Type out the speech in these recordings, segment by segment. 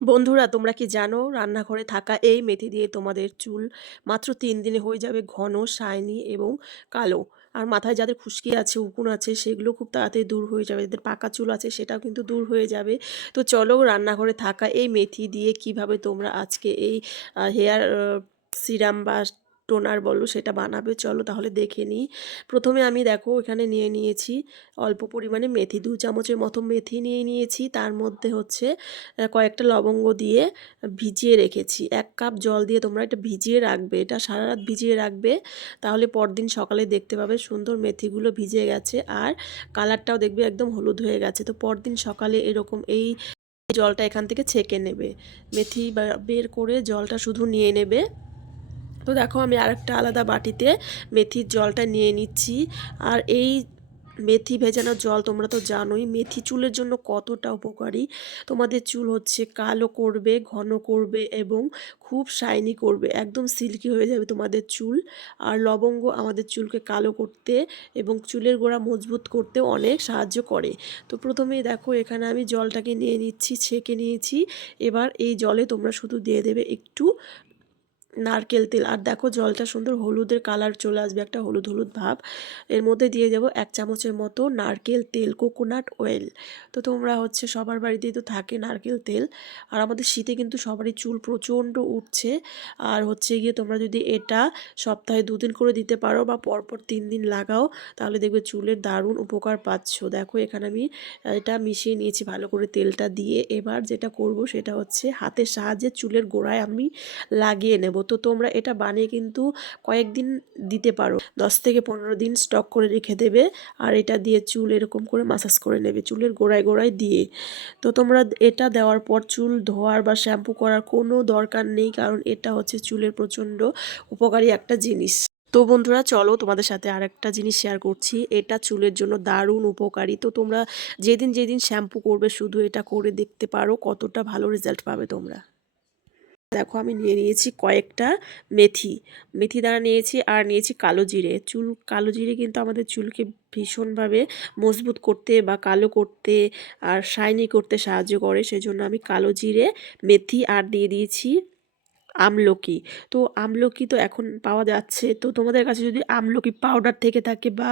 বন্ধুরা, তোমরা কি জানো রান্নাঘরে থাকা এই মেথি দিয়ে তোমাদের চুল মাত্র ৩ দিনে হয়ে যাবে ঘন, শাইনি এবং কালো। আর মাথায় যাদের খুশকি আছে, উকুন আছে, সেগুলো খুব তাড়াতাড়ি দূর হয়ে যাবে। যাদের পাকা চুল আছে সেটাও কিন্তু দূর হয়ে যাবে। তো চলো রান্নাঘরে থাকা এই মেথি দিয়ে কিভাবে তোমরা আজকে এই হেয়ার সিরাম বা টোনার বলো সেটা বানাবে, চলো তাহলে দেখে নিই। প্রথমে আমি দেখো এখানে নিয়ে নিয়েছি অল্প পরিমাণে মেথি, 2 চামচের মতো মেথি নিয়ে নিয়েছি। তার মধ্যে হচ্ছে কয়েকটা লবঙ্গ দিয়ে ভিজিয়ে রেখেছি। 1 কাপ জল দিয়ে তোমরা এটা ভিজিয়ে রাখবে, এটা সারা রাত ভিজিয়ে রাখবে। তাহলে পরদিন সকালে দেখতে পাবে সুন্দর মেথিগুলো ভিজে গেছে আর কালারটাও দেখবে একদম হলুদ হয়ে গেছে। তো পরদিন সকালে এরকম এই জলটা এখান থেকে ছেঁকে নেবে, মেথি বের করে জলটা শুধু নিয়ে নেবে। তো দেখো আমি আরেকটা আলাদা বাটিতে মেথির জলটা নিয়ে নিচ্ছি। আর এই মেথি ভেজানো জল তোমরা তো জানোই মেথি চুলের জন্য কতটা উপকারী। তোমাদের চুল হচ্ছে কালো করবে, ঘন করবে এবং খুব শাইনি করবে, একদম সিল্কি হয়ে যাবে তোমাদের চুল। আর লবঙ্গ আমাদের চুলকে কালো করতে এবং চুলের গোড়া মজবুত করতেও অনেক সাহায্য করে। তো প্রথমেই দেখো এখানে আমি জলটাকে নিয়ে নিচ্ছি, ছেঁকে নিয়েছি। এবার এই জলে তোমরা শুধু দিয়ে দেবে একটু নারকেল তেল। আর দেখো জলটা সুন্দর হলুদের কালার চলে আসবে, একটা হলুদ হলুদ ভাব। এর মধ্যে দিয়ে দেবো 1 চামচের মতো নারকেল তেল, কোকোনাট অয়েল। তো তোমরা হচ্ছে সবার বাড়িতেই তো থাকে নারকেল তেল। আর আমাদের শীতে কিন্তু সবারই চুল প্রচণ্ড উঠছে। আর হচ্ছে গিয়ে তোমরা যদি এটা সপ্তাহে 2 দিন করে দিতে পারো বা পরপর 3 দিন লাগাও, তাহলে দেখবে চুলের দারুণ উপকার পাচ্ছ। দেখো এখানে আমি এটা মিশিয়ে নিয়েছি ভালো করে তেলটা দিয়ে। এবার যেটা করব সেটা হচ্ছে হাতের সাহায্যে চুলের গোড়ায় আমি লাগিয়ে নেব। তো তোমরা এটা বানিয়ে কিন্তু কয়েকদিন দিতে পারো, 10 থেকে 15 দিন স্টক করে রেখে দেবে। আর এটা দিয়ে চুল এরকম করে মাসাজ করে নেবে চুলের গোড়ায় গোড়ায় দিয়ে। তো তোমরা এটা দেওয়ার পর চুল ধোয়ার বা শ্যাম্পু করার কোনো দরকার নেই, কারণ এটা হচ্ছে চুলের প্রচণ্ড উপকারী একটা জিনিস। তো বন্ধুরা চলো তোমাদের সাথে আরেকটা জিনিস শেয়ার করছি, এটা চুলের জন্য দারুণ উপকারী। তো তোমরা যেদিন যেদিন শ্যাম্পু করবে শুধু এটা করে দেখতে পারো, কতটা ভালো রেজাল্ট পাবে তোমরা। দেখো আমি নিয়ে নিয়েছি কয়েকটা মেথি, মেথি দানা নিয়েছি আর নিয়েছি কালো জিরে। কালো জিরে কিন্তু আমাদের চুলকে ভীষণভাবে মজবুত করতে বা কালো করতে আর শাইনি করতে সাহায্য করে। সেজন্য আমি কালো জিরে, মেথি আর দিয়ে দিয়েছি আমলকি। তো আমলকি তো এখন পাওয়া যাচ্ছে, তো তোমাদের কাছে যদি আমলকি পাউডার থেকে থাকে বা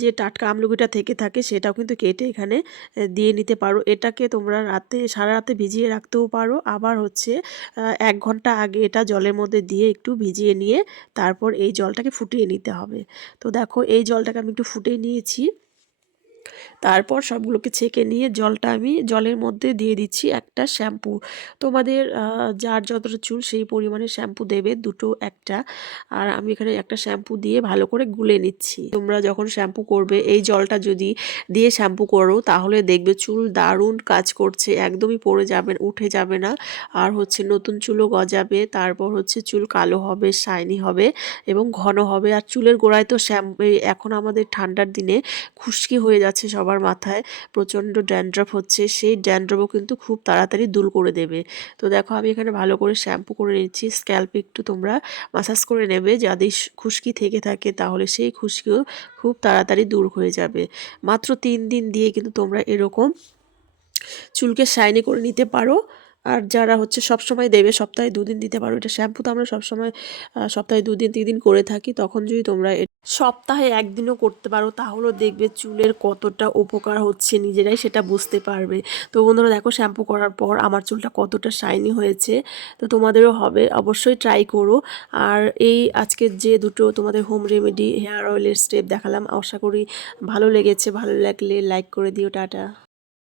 যে টাটকা আমলকিটা থেকে থাকে সেটাও কিন্তু কেটে এখানে দিয়ে নিতে পারো। এটাকে তোমরা সারা রাতে ভিজিয়ে রাখতেও পারো, আবার হচ্ছে 1 ঘন্টা আগে এটা জলের মধ্যে দিয়ে একটু ভিজিয়ে নিয়ে তারপর এই জলটাকে ফুটিয়ে নিতে হবে। তো দেখো এই জলটাকে আমি একটু ফুটিয়ে নিয়েছি। তারপর সবগুলোকে ছেঁকে নিয়ে জলটা আমি জলের মধ্যে দিয়ে দিচ্ছি একটা শ্যাম্পু। তোমাদের যার যতটা চুল সেই পরিমাণে শ্যাম্পু দেবে, দুটো একটা। আর আমি এখানে একটা শ্যাম্পু দিয়ে ভালো করে গুলে নিচ্ছি। তোমরা যখন শ্যাম্পু করবে এই জলটা যদি দিয়ে শ্যাম্পু করো তাহলে দেখবে চুল দারুণ কাজ করছে, একদমই পড়ে যাবে, উঠে যাবে না। আর হচ্ছে নতুন চুলও গজাবে, তারপর হচ্ছে চুল কালো হবে, শাইনি হবে এবং ঘন হবে। আর চুলের গোড়ায় তো এখন আমাদের ঠান্ডার দিনে খুশকি হয়ে যাচ্ছে সবার মাথায়, প্রচণ্ড ড্যান্ড্রফ হচ্ছে, সেই ড্যান্ড্রফও কিন্তু খুব তাড়াতাড়ি দূর করে দেবে। তো দেখো আমি এখানে ভালো করে শ্যাম্পু করে নিচ্ছি। স্ক্যাল্পে একটু তোমরা মাসাজ করে নেবে, যদি খুশকি থেকে থাকে তাহলে সেই খুশকিও খুব তাড়াতাড়ি দূর হয়ে যাবে। মাত্র 3 দিন দিয়ে কিন্তু তোমরা এরকম চুলকে শাইনি করে নিতে পারো। আর যারা হচ্ছে সবসময় দেবে সপ্তাহে 2 দিন দিতে পারো, এটা শ্যাম্পু তো আমরা সবসময় সপ্তাহে 2 দিন 3 দিন করে থাকি, তখন যদি তোমরা সপ্তাহে 1 দিনও করতে পারো তাহলেও দেখবে চুলের কতটা উপকার হচ্ছে, নিজেরাই সেটা বুঝতে পারবে। তো বন্ধুরা দেখো শ্যাম্পু করার পর আমার চুলটা কতটা শাইনি হয়েছে। তো তোমাদেরও হবে, অবশ্যই ট্রাই করো। আর এই আজকের যে দুটো তোমাদের হোম রেমেডি হেয়ার অয়েলের স্টেপ দেখালাম, আশা করি ভালো লেগেছে। ভালো লাগলে লাইক করে দিও। টাটা।